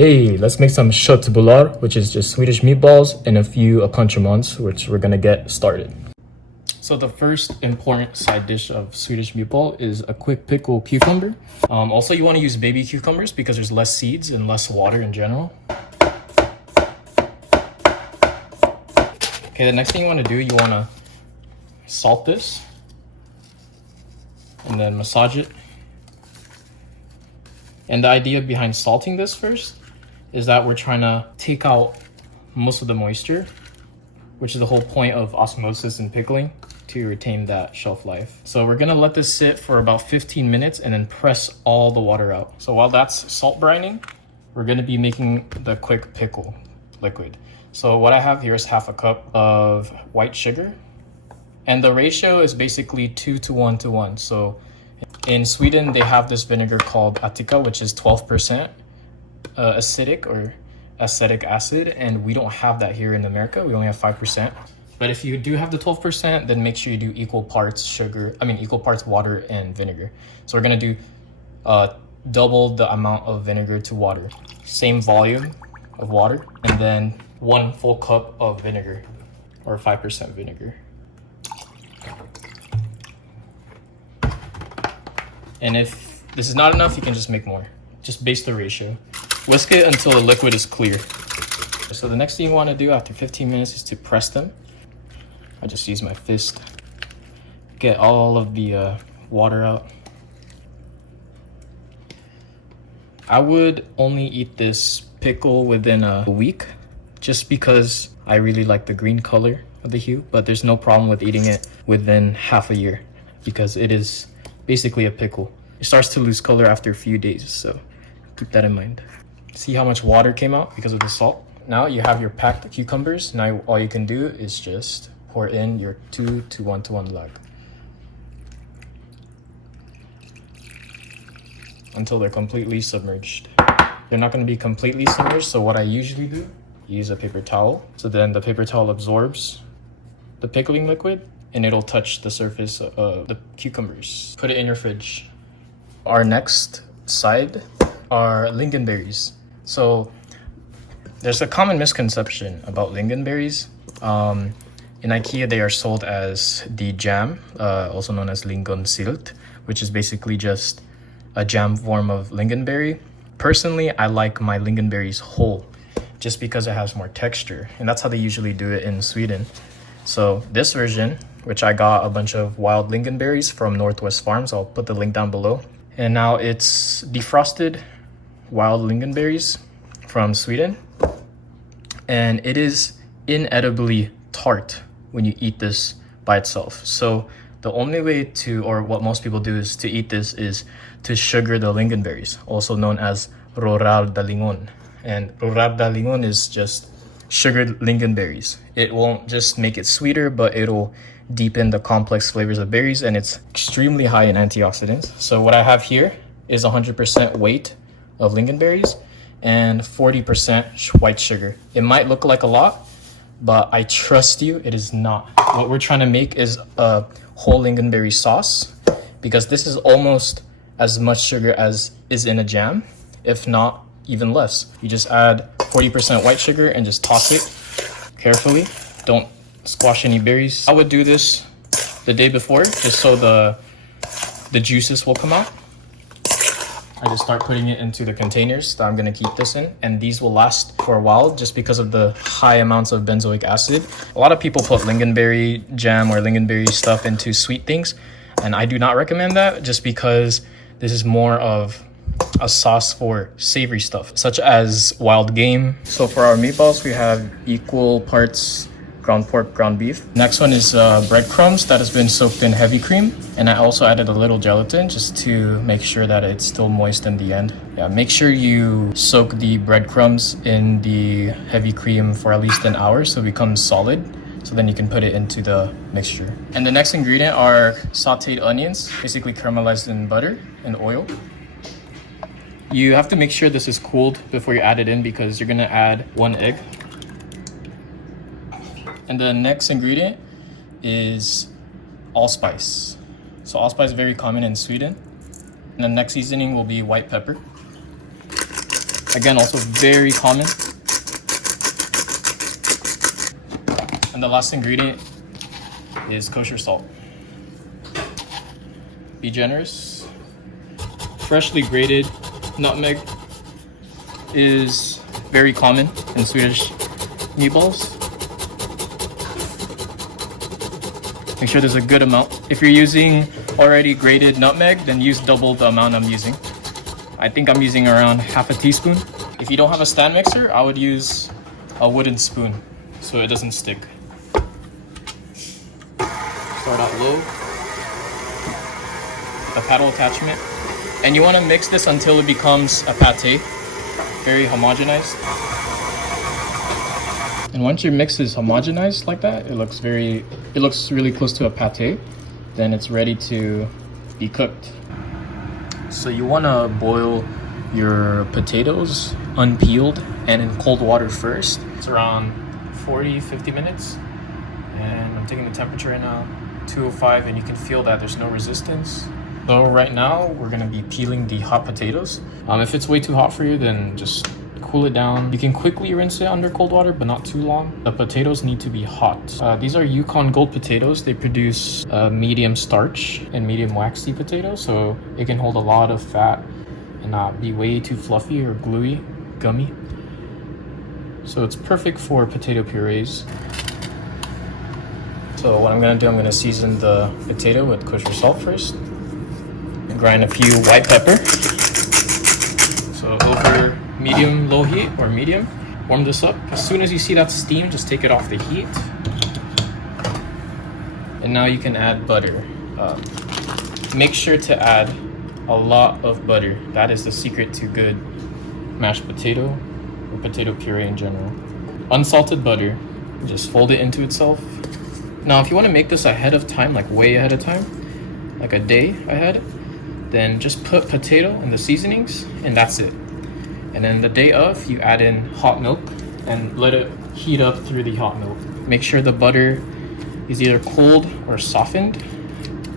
Hey, let's make some köttbullar, which is just Swedish meatballs, and a few accoutrements, which we're gonna get started. So the first important side dish of Swedish meatball is a quick pickle cucumber. Also, you want to use baby cucumbers because there's less seeds and less water in general. Okay, the next thing you want to do, you want to salt this and then massage it. And the idea behind salting this first is that we're trying to take out most of the moisture, which is the whole point of osmosis and pickling, to retain that shelf life. So we're gonna let this sit for about 15 minutes and then press all the water out. So while that's salt brining, we're gonna be making the quick pickle liquid. So what I have here is half a cup of white sugar. And the ratio is basically 2 to 1 to 1. So in Sweden, they have this vinegar called Attica, which is 12% acidic or acetic acid, and we don't have that here in America. We only have 5%. But if you do have the 12%, then make sure you do equal parts water and vinegar. So we're gonna do double the amount of vinegar to water. Same volume of water, and then 1 full cup of vinegar, or 5% vinegar. And if this is not enough, you can just make more. Just base the ratio. Whisk it until the liquid is clear. So the next thing you want to do after 15 minutes is to press them. I just use my fist. Get all of the water out. I would only eat this pickle within a week, just because I really like the green color of the hue, but there's no problem with eating it within half a year because it is basically a pickle. It starts to lose color after a few days, so keep that in mind. See how much water came out because of the salt? Now you have your packed cucumbers. Now all you can do is just pour in your 2 to 1 to 1 lag until they're completely submerged. They're not going to be completely submerged, so what I usually do, use a paper towel. So then the paper towel absorbs the pickling liquid and it'll touch the surface of the cucumbers. Put it in your fridge. Our next side are lingonberries. So there's a common misconception about lingonberries. In IKEA, they are sold as the jam, also known as lingonsylt, which is basically just a jam form of lingonberry. Personally, I like my lingonberries whole, just because it has more texture, and that's how they usually do it in Sweden. So this version, which I got a bunch of wild lingonberries from Northwest Farms, I'll put the link down below. And now it's defrosted wild lingonberries from Sweden, and it is inedibly tart when you eat this by itself. So the only way to, or what most people do, is to eat this is to sugar the lingonberries, also known as rörar dalingon. And rörar dalingon is just sugared lingonberries. It won't just make it sweeter, but it'll deepen the complex flavors of berries, and it's extremely high in antioxidants. So what I have here is 100% weight of lingonberries and 40% white sugar. It might look like a lot, but I trust you, it is not. What we're trying to make is a whole lingonberry sauce, because this is almost as much sugar as is in a jam, if not even less. You just add 40% white sugar and just toss it carefully. Don't squash any berries. I would do this the day before, just so the juices will come out. I just start putting it into the containers that I'm gonna keep this in, and these will last for a while just because of the high amounts of benzoic acid. A lot of people put lingonberry jam or lingonberry stuff into sweet things, and I do not recommend that, just because this is more of a sauce for savory stuff, such as wild game. So for our meatballs, we have equal parts ground pork, ground beef. Next one is breadcrumbs that has been soaked in heavy cream, and I also added a little gelatin just to make sure that it's still moist in the end. Yeah, make sure you soak the breadcrumbs in the heavy cream for at least an hour so it becomes solid, so then you can put it into the mixture. And the next ingredient are sauteed onions, basically caramelized in butter and oil. You have to make sure this is cooled before you add it in, because you're gonna add 1 egg. And the next ingredient is allspice. So allspice is very common in Sweden. And the next seasoning will be white pepper. Again, also very common. And the last ingredient is kosher salt. Be generous. Freshly grated nutmeg is very common in Swedish meatballs. Make sure there's a good amount. If you're using already grated nutmeg, then use double the amount I'm using. I think I'm using around half a teaspoon. If you don't have a stand mixer, I would use a wooden spoon so it doesn't stick. Start out low. The paddle attachment. And you want to mix this until it becomes a pate, very homogenized. And once your mix is homogenized like that, it looks really close to a pate, then it's ready to be cooked. So you want to boil your potatoes unpeeled and in cold water first. It's around 40-50 minutes. And I'm taking the temperature right now, 205, and you can feel that there's no resistance. So right now we're gonna be peeling the hot potatoes. If it's way too hot for you, then just cool it down. You can quickly rinse it under cold water, but not too long. The potatoes need to be hot. These are Yukon Gold potatoes. They produce medium starch and medium waxy potatoes, so it can hold a lot of fat and not be way too fluffy or gluey, gummy. So it's perfect for potato purees. So what I'm gonna do, I'm gonna season the potato with kosher salt first. And grind a few white pepper. So over medium, low heat or medium. Warm this up. As soon as you see that steam, just take it off the heat. And now you can add butter. Make sure to add a lot of butter. That is the secret to good mashed potato or potato puree in general. Unsalted butter. Just fold it into itself. Now, if you want to make this ahead of time, like way ahead of time, like a day ahead, then just put potato and the seasonings, and that's it. And then the day of, you add in hot milk and let it heat up through the hot milk. Make sure the butter is either cold or softened,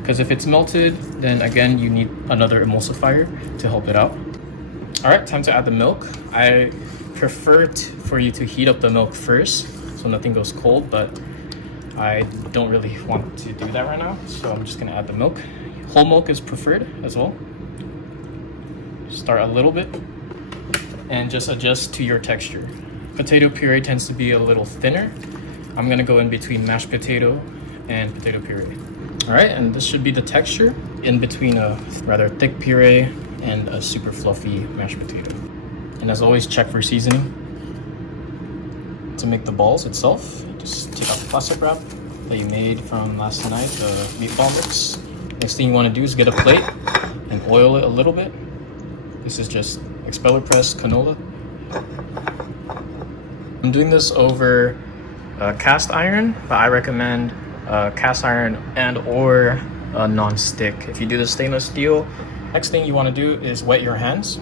because if it's melted, then again, you need another emulsifier to help it out. All right, time to add the milk. I prefer for you to heat up the milk first so nothing goes cold, but I don't really want to do that right now, so I'm just gonna add the milk. Whole milk is preferred as well. Start a little bit and just adjust to your texture. Potato puree tends to be a little thinner. I'm gonna go in between mashed potato and potato puree. All right, and this should be the texture in between a rather thick puree and a super fluffy mashed potato. And as always, check for seasoning. To make the balls itself, just take off the plastic wrap that you made from last night, the meatball mix. Next thing you want to do is get a plate and oil it a little bit. This is just expeller press canola. I'm doing this over cast iron, but I recommend cast iron and or non-stick. If you do the stainless steel, next thing you want to do is wet your hands.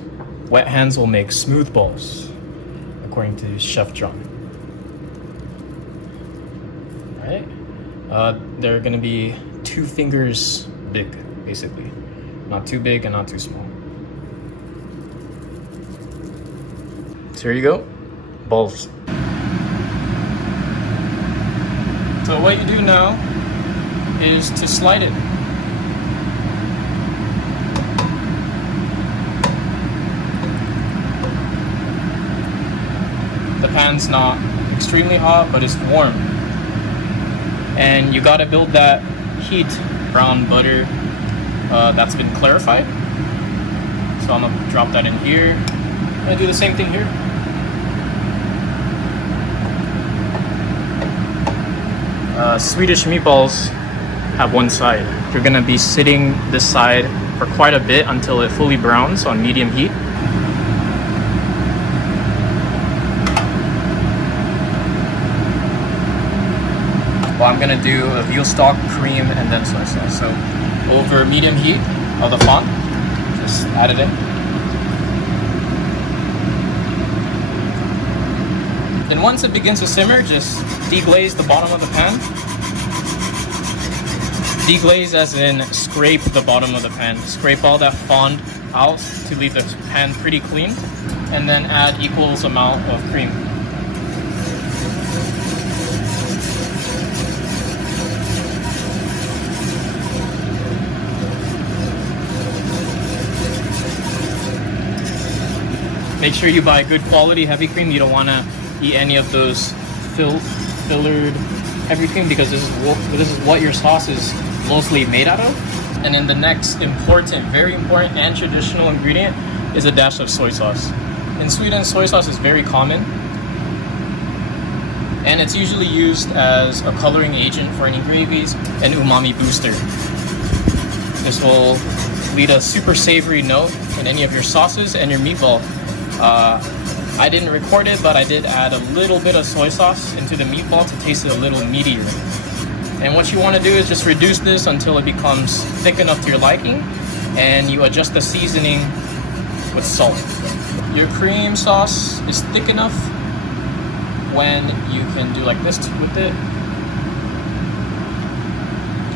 Wet hands will make smooth balls, according to Chef John. Right? They're gonna be 2 fingers big, basically. Not too big and not too small. So here you go, balls. So what you do now is to slide it. The pan's not extremely hot, but it's warm. And you gotta build that heat. Brown butter that's been clarified. So I'm gonna drop that in here. I'm gonna do the same thing here. Swedish meatballs have one side. You're gonna be sitting this side for quite a bit until it fully browns on medium heat. Well, I'm gonna do a veal stock, cream, and then soy sauce. So over medium heat of the fond, just add it in. Then once it begins to simmer, just deglaze the bottom of the pan. Deglaze as in scrape the bottom of the pan. Scrape all that fond out to leave the pan pretty clean. and then add equals amount of cream. Make sure you buy good quality heavy cream. You don't want to eat any of those fillered heavy cream because this is what your sauce is mostly made out of. And then the next important, very important and traditional ingredient is a dash of soy sauce. In Sweden, soy sauce is very common, and it's usually used as a coloring agent for any gravies and umami booster. This will lead a super savory note in any of your sauces and your meatball. I didn't record it, but I did add a little bit of soy sauce into the meatball to taste it a little meatier. And what you want to do is just reduce this until it becomes thick enough to your liking, and you adjust the seasoning with salt. Your cream sauce is thick enough when you can do like this with it.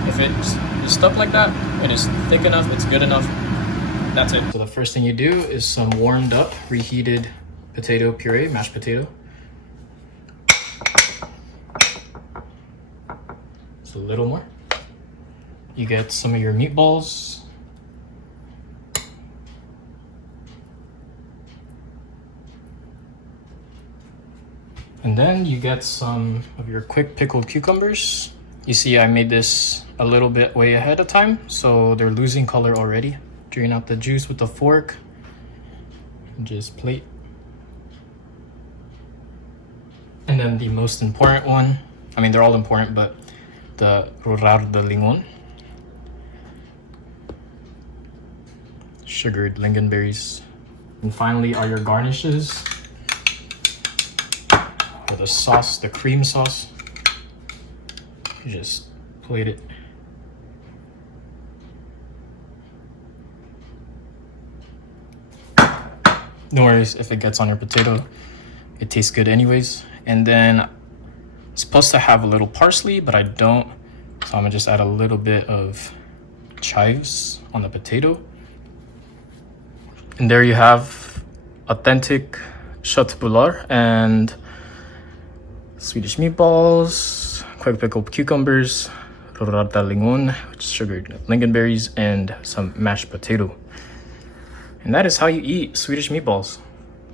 If it's stuck like that, it is thick enough, it's good enough. That's it. So the first thing you do is some warmed up, reheated potato puree, mashed potato. Just a little more. You get some of your meatballs. And then you get some of your quick pickled cucumbers. You see I made this a little bit way ahead of time, so they're losing color already. Drain out the juice with the fork. Just plate. And then the most important one, I mean they're all important, but the rurar de lingon. Sugared lingonberries. And finally are your garnishes. For the sauce, the cream sauce. You just plate it. No worries if it gets on your potato, it tastes good anyways. And then it's supposed to have a little parsley, but I don't, so I'm gonna just add a little bit of chives on the potato. And there you have authentic köttbullar and Swedish meatballs, quick pickled cucumbers, röda lingon, which is sugared lingonberries, and some mashed potato. And that is how you eat Swedish meatballs.